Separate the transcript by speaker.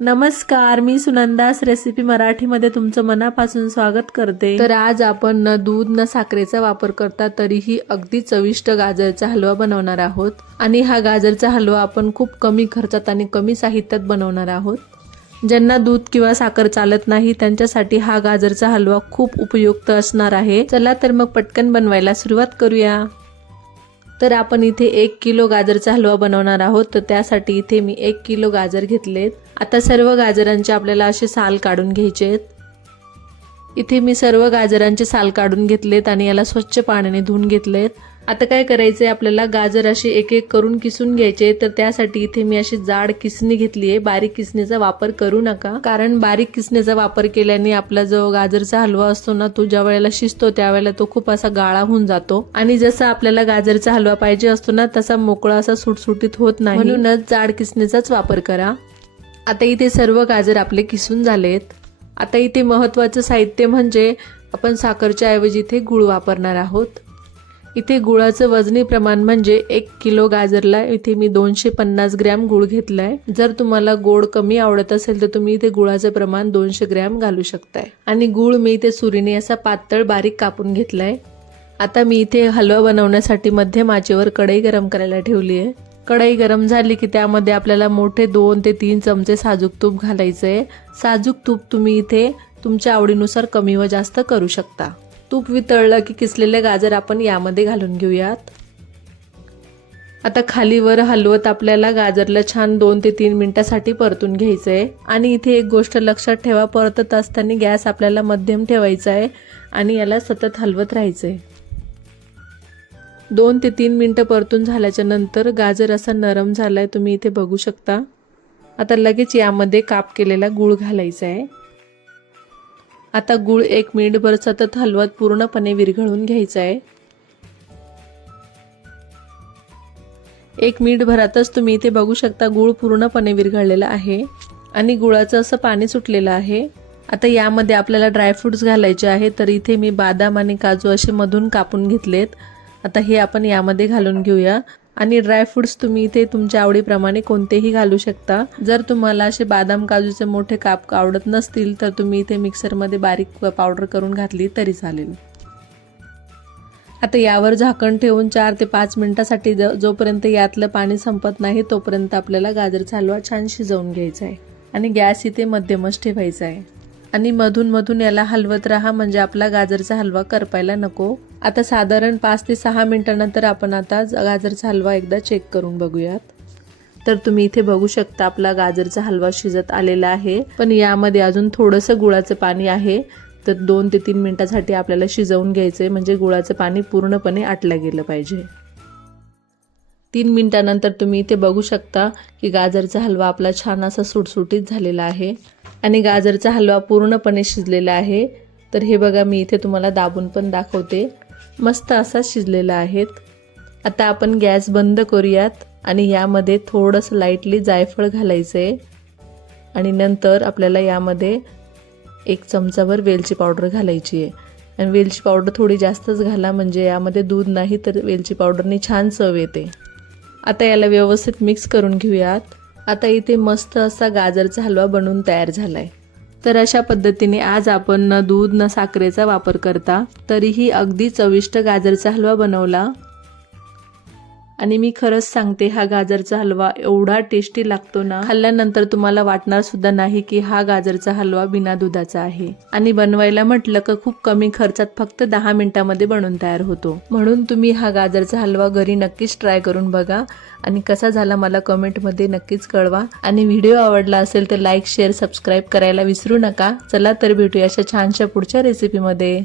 Speaker 1: नमस्कार मी सुनंदास रेसिपी मराठीमध्ये तुमचं मनापासून स्वागत करते. तर आज आपण न दूध न साखरेचा वापर करता तरीही अगदी चविष्ट गाजरचा हलवा बनवणार आहोत. आणि हा गाजरचा हलवा आपण खूप कमी खर्चात आणि कमी साहित्यात बनवणार आहोत. ज्यांना दूध किंवा साखर चालत नाही त्यांच्यासाठी हा गाजरचा हलवा खूप उपयुक्त असणार आहे. चला तर मग पटकन बनवायला सुरुवात करूया. तर आपण इथे एक किलो गाजरचा हलवा बनवणार आहोत. तर त्यासाठी इथे मी एक किलो गाजर घेतलेत. आता सर्व गाजरांचे आपल्याला असे साल काढून घ्यायचे आहेत. इथे मी सर्व गाजरांचे साल काढून घेतलेत आणि याला स्वच्छ पाण्याने धुवून घेतलेत. आता काय करायचं आहे आपल्याला गाजर असे एक एक करून किसून घ्यायचे. तर त्यासाठी इथे मी अशी जाड किसणी घेतली आहे बारीक किसणीचा वापर करू नका. कारण बारीक किसणीचा वापर केल्याने आपला जो गाजरचा हलवा असतो ना तो ज्या वेळेला शिजतो त्यावेळेला तो खूप असा गाळा होऊन जातो. आणि जसा आपल्याला गाजरचा हलवा पाहिजे असतो ना तसा मोकळा असा सुटसुटीत होत नाही. म्हणूनच जाड किसणीचाच वापर करा. आता इथे सर्व गाजर आपले किसून झालेत. आता इथे महत्त्वाचं साहित्य म्हणजे आपण साखरच्या ऐवजी इथे गुळ वापरणार आहोत. इथे गुळाचं वजनी प्रमाण म्हणजे एक किलो गाजरला इथे मी दोनशे पन्नास ग्रॅम गुळ घेतलाय. जर तुम्हाला गोड कमी आवडत असेल तर तुम्ही इथे गुळाचं प्रमाण दोनशे ग्रॅम घालू शकताय. आणि गुळ मी इथे सुरीने असा पातळ बारीक कापून घेतलाय. आता मी इथे हलवा बनवण्यासाठी मध्यम आचेवर कढई गरम करायला ठेवली आहे कढई गरम झाली की त्यामध्ये आपल्याला मोठे दोन ते तीन चमचे साजूक तूप घालायचं आहे साजूक तूप तुम्ही इथे तुमच्या आवडीनुसार कमी व जास्त करू शकता. तूप वितळलं की किसलेले गाजर आपण यामध्ये घालून घेऊयात. आता खालीवर हलवत आपल्याला गाजरला छान दोन ते तीन मिनिटासाठी परतून घ्यायचं आहे आणि इथे एक गोष्ट लक्षात ठेवा परतत असताना गॅस आपल्याला मध्यम ठेवायचा आहे आणि याला सतत हलवत राहायचं आहे दोन ते तीन मिनटं परतून झाल्याच्यानंतर गाजर असा नरम झाला आहे तुम्ही इथे बघू शकता. आता लगेच यामध्ये काप केलेला गूळ घालायचा आहे आता गूळ एक मिनिटभर सतत हलवत पूर्णपणे विरघळून घ्यायचा आहे एक मिनिटभरातच तुम्ही इथे बघू शकता गूळ पूर्णपणे विरघळलेला आहे आणि गुळाचं असं पाणी सुटलेलं आहे. आता यामध्ये आपल्याला ड्रायफ्रुट्स घालायचे आहे तर इथे मी बादाम आणि काजू असे मधून कापून घेतलेत. आता हे आपण यामध्ये घालून घेऊया. आणि ड्रायफ्रुट्स तुम्ही इथे तुमच्या आवडीप्रमाणे कोणतेही घालू शकता. जर तुम्हाला असे बादाम काजूचे मोठे काप आवडत नसतील तर तुम्ही इथे मिक्सरमध्ये बारीक पावडर करून घातली तरी चालेल. आता यावर झाकण ठेवून चार ते पाच मिनिटासाठी ज- जोपर्यंत यातलं पाणी संपत नाही तोपर्यंत आपल्याला गाजरचा हलवा छान शिजवून घ्यायचा आहे आणि गॅस इथे मध्यमच ठेवायचा आहे आणि मधून मधून याला हलवत राहा म्हणजे आपला गाजरचा हलवा करपायला नको. आता साधारण पाच ते सहा मिनिटानंतर आपण आता गाजरचा हलवा एकदा चेक करून बघूयात. तर तुम्ही इथे बघू शकता आपला गाजरचा हलवा शिजत आलेला आहे. पण यामध्ये अजून थोडंसं गुळाचं पाणी आहे. तर दोन ते तीन मिनिटासाठी आपल्याला शिजवून घ्यायचं आहे म्हणजे गुळाचं पाणी पूर्णपणे आटलं गेलं पाहिजे. तीन मिनटानंतर तुम्ही इथे बघू शकता की गाजरचा हलवा आपला छान असा सुटसुटीत झालेला आहे. आणि गाजरचा हलवा पूर्णपणे शिजलेला आहे. तर हे बघा मी इथे तुम्हाला दाबून पण दाखवते. मस्त असा शिजलेला आहेत आता आपण गॅस बंद करूयात आणि यामध्ये थोडंसं लाईटली जायफळ घालायचं आहे आणि नंतर आपल्याला यामध्ये एक चमचाभर वेलची पावडर घालायची आहे. आणि वेलची पावडर थोडी जास्तच घाला म्हणजे यामध्ये दूध नाही तर वेलची पावडरनी छान चव येते. आता याला व्यवस्थित मिक्स करून घेऊयात. आता इथे मस्त असा गाजरचा हलवा बनवून तयार झाला आहे तर अशा पद्धतीने आज आपण न दूध न साखरेचा वापर करता तरीही अगदी चविष्ट गाजरचा हलवा बनवला. आणि मी खरंच सांगते हा गाजरचा हलवा एवढा टेस्टी लागतो ना खाल्ल्यानंतर तुम्हाला वाटणार सुद्धा नाही की हा गाजरचा हलवा बिना दुधाचा आहे. आणि बनवायला म्हटलं का खूप कमी खर्चात फक्त दहा मिनिटामध्ये बनवून तयार होतो. म्हणून तुम्ही हा गाजरचा हलवा घरी नक्कीच ट्राय करून बघा. आणि कसा झाला मला कमेंटमध्ये नक्कीच कळवा. आणि व्हिडिओ आवडला असेल तर लाईक शेअर सबस्क्राईब करायला विसरू नका. चला तर भेटूया अशा छानशा पुढच्या रेसिपीमध्ये